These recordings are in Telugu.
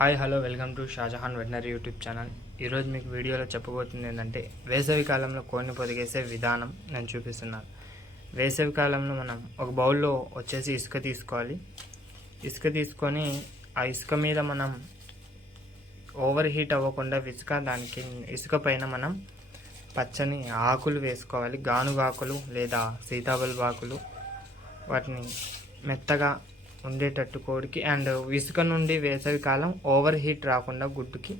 Hi hello welcome to Shahjahan veterinary YouTube channel. ఈరోజు మీకు వీడియోలో చెప్పబోతుంది ఏంటంటే వేసవి కాలంలో కోడిని పొదిగేసే విధానం నేను చూపిస్తున్నాను. వేసవి కాలంలో మనం ఒక బౌల్లో వచ్చేసి ఇసుక తీసుకోవాలి. ఇసుక తీసుకొని ఆ ఇసుక మీద మనం ఓవర్ హీట్ అవ్వకుండా ఇసుక దానికి ఇసుక పైన మనం పచ్చని ఆకులు వేసుకోవాలి. గానుగాకులు లేదా సీతాబల్ ఆకులు వాటిని మెత్తగా ఉండేటట్టు కోడికి. అండ్ ఇసుక నుండి వేసవి కాలం ఓవర్ హీట్ రాకుండా గుడ్డుకి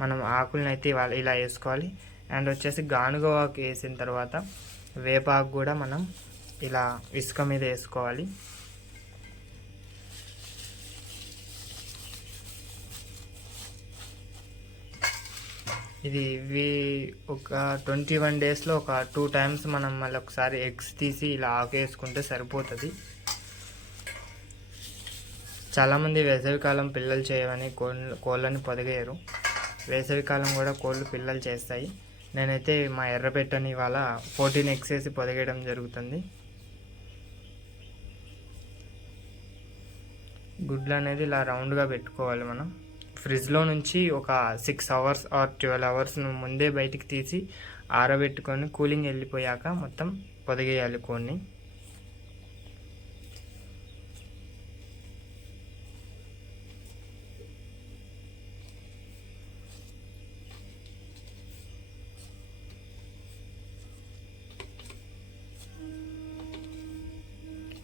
మనం ఆకులను అయితే ఇవాళ ఇలా వేసుకోవాలి. అండ్ వచ్చేసి గానుగ ఆకు వేసిన తర్వాత వేపాకు కూడా మనం ఇలా ఇసుక మీద వేసుకోవాలి. ఇది ఇవి ఒక ట్వంటీ వన్ డేస్లో ఒక టూ టైమ్స్ మనం మళ్ళీ ఒకసారి ఎగ్స్ తీసి ఇలా ఆకు వేసుకుంటే సరిపోతుంది. చాలామంది వేసవికాలం పిల్లలు చేయవని కోళ్ళు కోళ్ళని పొదిగేయరు. వేసవికాలం కూడా కోళ్ళు పిల్లలు చేస్తాయి. నేనైతే మా ఎర్రపెట్టని ఇవాళ ఫోర్టీన్ ఎగ్స్ వేసి పొదిగేయడం జరుగుతుంది. గుడ్లు అనేది ఇలా రౌండ్గా పెట్టుకోవాలి మనం. ఫ్రిడ్జ్లో నుంచి ఒక six hours or twelve hours ముందే బయటికి తీసి ఆరబెట్టుకొని కూలింగ్ వెళ్ళిపోయాక మొత్తం పొదిగేయాలి కోడిని.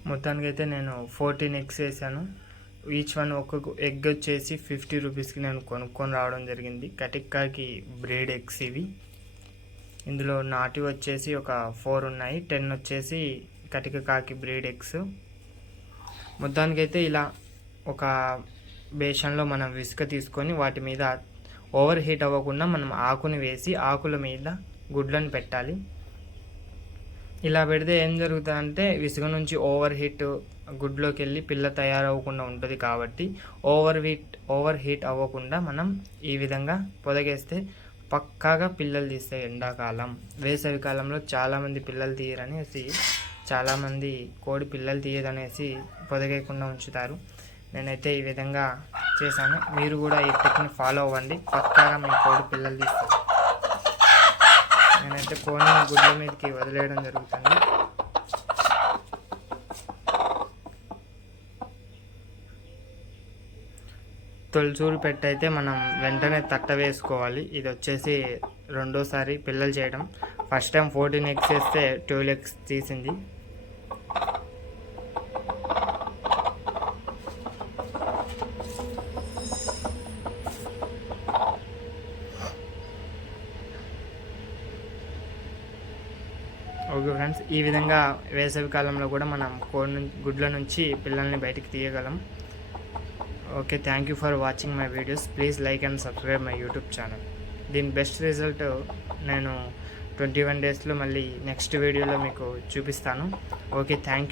మొత్తానికైతే నేను ఫోర్టీన్ ఎగ్స్ వేసాను. ఈచ్ వన్ ఒక్కొక్క ఎగ్ వచ్చేసి ఫిఫ్టీ రూపీస్కి నేను కొనుక్కొని రావడం జరిగింది. కటిక్కాకి బ్రీడ్ ఎగ్స్ ఇవి. ఇందులో నాటి వచ్చేసి ఒక ఫోర్ ఉన్నాయి. టెన్ వచ్చేసి కటిక కాకి బ్రీడ్ ఎగ్స్. మొత్తానికైతే ఇలా ఒక బేషన్లో మనం విసుక తీసుకొని వాటి మీద ఓవర్ హీట్ అవ్వకుండా మనం ఆకుని వేసి ఆకుల మీద గుడ్లను పెట్టాలి. ఇలా పెడితే ఏం జరుగుతుందంటే విసుగ నుంచి ఓవర్ హీట్ గుడ్లోకి వెళ్ళి పిల్ల తయారవ్వకుండా ఉంటుంది కాబట్టి ఓవర్ హీట్ ఓవర్ హీట్ అవ్వకుండా మనం ఈ విధంగా పొదగేస్తే పక్కాగా పిల్లలు తీస్తాయి ఎండాకాలం. వేసవి కాలంలో చాలామంది పిల్లలు తీయరనేసి చాలామంది కోడి పిల్లలు తీయదనేసి పొదగేయకుండా ఉంచుతారు. నేనైతే ఈ విధంగా చేశాను. మీరు కూడా ఈ టెక్ని ఫాలో అవ్వండి. పక్కాగా మీ కోడి పిల్లలు తీస్తారు నేనైతే కోడిని గుడ్ల మీదకి వదిలేయడం జరుగుతుంది. తొలిచూరు పెట్టయితే మనం వెంటనే తట్ట వేసుకోవాలి. ఇది వచ్చేసి రెండోసారి పిల్లలు చేయడం. ఫస్ట్ టైం ఫోర్టీన్ ఎగ్స్ వేస్తే ట్వెల్వ్ ఎగ్స్ తీసింది. ఓకే ఫ్రెండ్స్ ఈ విధంగా వేసవి కాలంలో కూడా మనం కోడి నుంచి గుడ్ల నుంచి పిల్లల్ని బయటికి తీయగలం. Okay thank you for watching my videos please like and subscribe my YouTube channel దీని బెస్ట్ రిజల్ట్ నేను ట్వంటీ వన్ డేస్లో మళ్ళీ నెక్స్ట్ వీడియోలో మీకు చూపిస్తాను. Okay thank